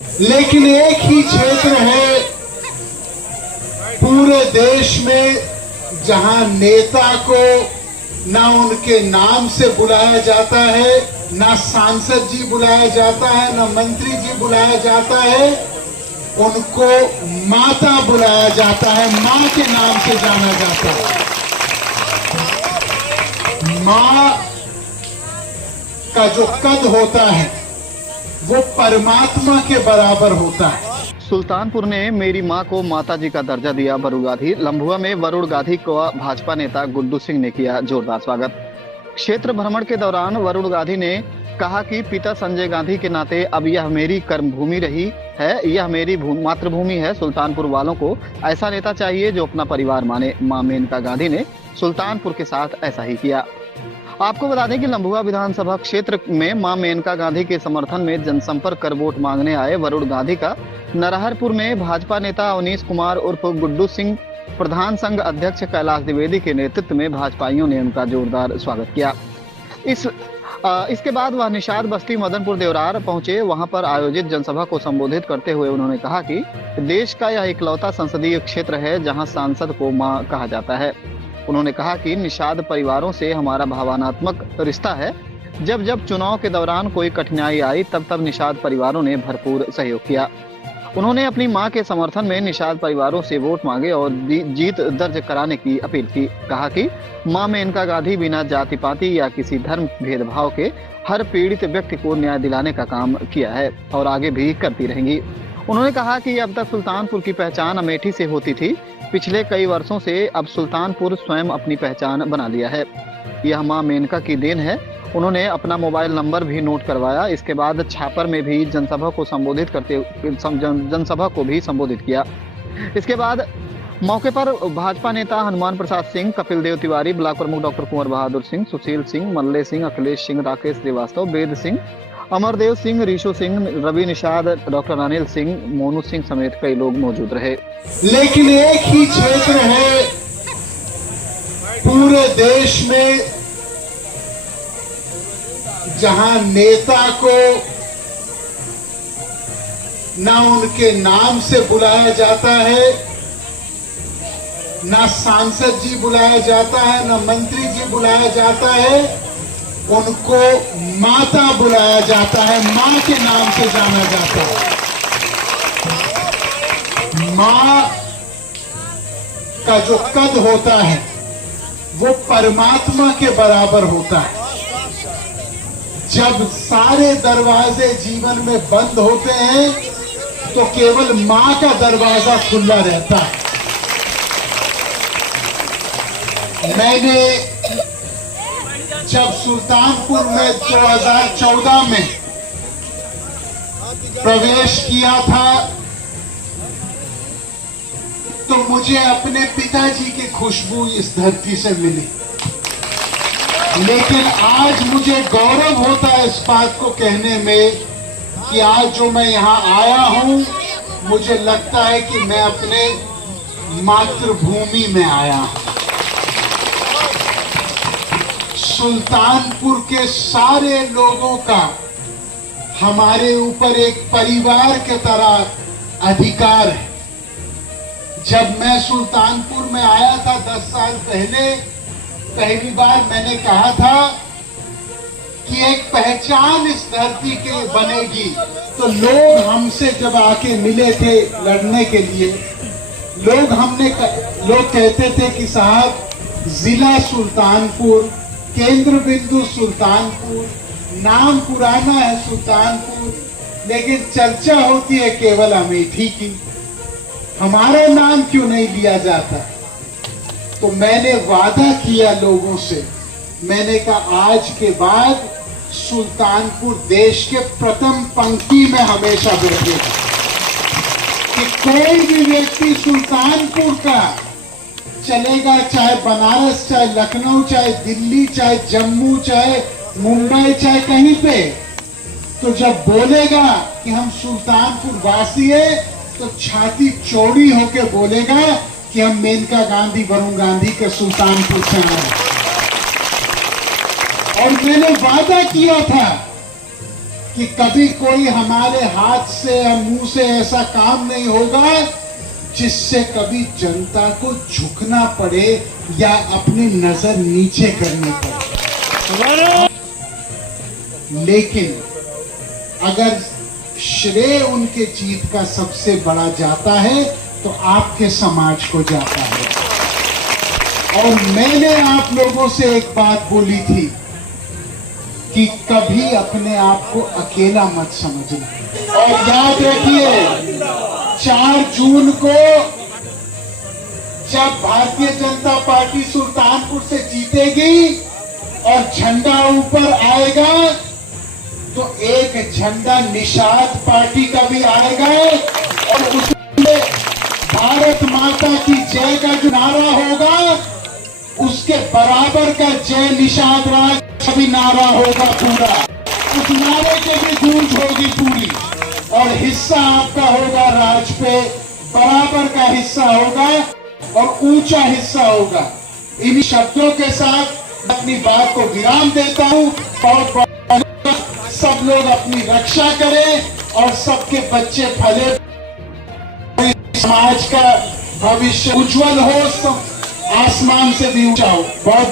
लेकिन एक ही क्षेत्र है पूरे देश में जहां नेता को ना उनके नाम से बुलाया जाता है, ना सांसद जी बुलाया जाता है, ना मंत्री जी बुलाया जाता है, उनको माता बुलाया जाता है, मां के नाम से जाना जाता है। मां का जो कद होता है वो परमात्मा के बराबर होता है। सुल्तानपुर ने मेरी मां को माता जी का दर्जा दिया वरुण गांधी। लंबुआ में वरुण गांधी को भाजपा नेता गुड्डू सिंह ने किया जोरदार स्वागत। क्षेत्र भ्रमण के दौरान वरुण गांधी ने कहा कि पिता संजय गांधी के नाते अब यह मेरी कर्मभूमि रही है, यह मेरी मातृभूमि है। सुल्तानपुर वालों को ऐसा नेता चाहिए जो अपना परिवार माने। मां मेनका गांधी ने सुल्तानपुर के साथ ऐसा ही किया। आपको बता दें कि लंबुआ विधानसभा क्षेत्र में मां मेनका गांधी के समर्थन में जनसंपर्क कर वोट मांगने आए वरुण गांधी का नरहरपुर में भाजपा नेता अवनीश कुमार उर्फ गुड्डू सिंह, प्रधान संघ अध्यक्ष कैलाश द्विवेदी के नेतृत्व में भाजपाइयों ने उनका जोरदार स्वागत किया। इसके बाद वह निषाद बस्ती मदनपुर देवरार पहुंचे। वहां पर आयोजित जनसभा को संबोधित करते हुए उन्होंने कहा कि देश का यह इकलौता संसदीय क्षेत्र है जहां सांसद को मां कहा जाता है। उन्होंने कहा कि निषाद परिवारों से हमारा भावनात्मक रिश्ता है। जब जब चुनाव के दौरान कोई कठिनाई आई तब निषाद परिवारों ने भरपूर सहयोग किया। उन्होंने अपनी मां के समर्थन में निषाद परिवारों से वोट मांगे और जीत दर्ज कराने की अपील की। कहा कि मां मेनका गांधी बिना जाति पाति या किसी धर्म भेदभाव के हर पीड़ित व्यक्ति को न्याय दिलाने का काम किया है और आगे भी करती रहेंगी। उन्होंने कहा कि अब तक सुल्तानपुर की पहचान अमेठी से होती थी, पिछले कई वर्षों से अब सुल्तानपुर स्वयं अपनी पहचान बना लिया है। यह मां मेनका की देन है। उन्होंने अपना मोबाइल नंबर भी नोट करवाया। इसके बाद छापर में भी जनसभा को संबोधित किया। इसके बाद मौके पर भाजपा नेता हनुमान प्रसाद सिंह, कपिल देव तिवारी, ब्लॉक प्रमुख डॉक्टर कुंवर बहादुर सिंह, सुशील सिंह, मल्ले सिंह, अखिलेश सिंह, राकेश श्रीवास्तव, वेद सिंह, अमरदेव सिंह, रीशु सिंह, रवि निषाद, डॉक्टर अनिल सिंह, मोनू सिंह समेत कई लोग मौजूद रहे। लेकिन एक ही क्षेत्र है पूरे देश में जहां नेता को ना उनके नाम से बुलाया जाता है, ना सांसद जी बुलाया जाता है, ना मंत्री जी बुलाया जाता है, उनको माता बुलाया जाता है, मां के नाम से जाना जाता है। मां का जो कद होता है वो परमात्मा के बराबर होता है। जब सारे दरवाजे जीवन में बंद होते हैं तो केवल मां का दरवाजा खुला रहता है। मैंने जब सुल्तानपुर में 2014 में प्रवेश किया था तो मुझे अपने पिताजी की खुशबू इस धरती से मिली। लेकिन आज मुझे गौरव होता है इस बात को कहने में कि आज जो मैं यहां आया हूं, मुझे लगता है कि मैं अपने मातृभूमि में आया हूं। सुल्तानपुर के सारे लोगों का हमारे ऊपर एक परिवार के तरह अधिकार है। जब मैं सुल्तानपुर में आया था 10 साल पहले, पहली बार मैंने कहा था कि एक पहचान इस धरती के बनेगी। तो लोग हमसे जब आके मिले थे लड़ने के लिए, लोग कहते थे कि साहब जिला सुल्तानपुर, केंद्र बिंदु सुल्तानपुर, नाम पुराना है सुल्तानपुर, लेकिन चर्चा होती है केवल अमेठी की। हमारा नाम क्यों नहीं लिया जाता? तो मैंने वादा किया लोगों से, मैंने कहा आज के बाद सुल्तानपुर देश के प्रथम पंक्ति में हमेशा बैठेगा। कि कोई भी व्यक्ति सुल्तानपुर का चलेगा, चाहे बनारस, चाहे लखनऊ, चाहे दिल्ली, चाहे जम्मू, चाहे मुंबई, चाहे कहीं पे, तो जब बोलेगा कि हम सुल्तानपुर वासी है तो छाती चौड़ी होके बोलेगा कि हम मेनका गांधी, वरुण गांधी के सुल्तानपुर से आए। और मैंने वादा किया था कि कभी कोई हमारे हाथ से या मुंह से ऐसा काम नहीं होगा जिससे कभी जनता को झुकना पड़े या अपनी नजर नीचे करनी पड़े। लेकिन अगर श्रेय उनके जीत का सबसे बड़ा जाता है तो आपके समाज को जाता है। और मैंने आप लोगों से एक बात बोली थी कि कभी अपने आप को अकेला मत समझना। और याद रखिए 4 जून को जब भारतीय जनता पार्टी सुल्तानपुर से जीतेगी और झंडा ऊपर आएगा तो एक झंडा निषाद पार्टी का भी आएगा और उसमें भारत माता की जय का जो नारा होगा उसके बराबर का जय निषाद राज का भी नारा होगा पूरा। उस नारे की भी गूंज होगी पूरी और हिस्सा आपका होगा राज पे, बराबर का हिस्सा होगा और ऊंचा हिस्सा होगा। इन शब्दों के साथ अपनी बात को विराम देता हूं। बहुत सब लोग अपनी रक्षा करें और सबके बच्चे फले, समाज का भविष्य उज्जवल हो, आसमान से भी ऊंचा हो। बहुत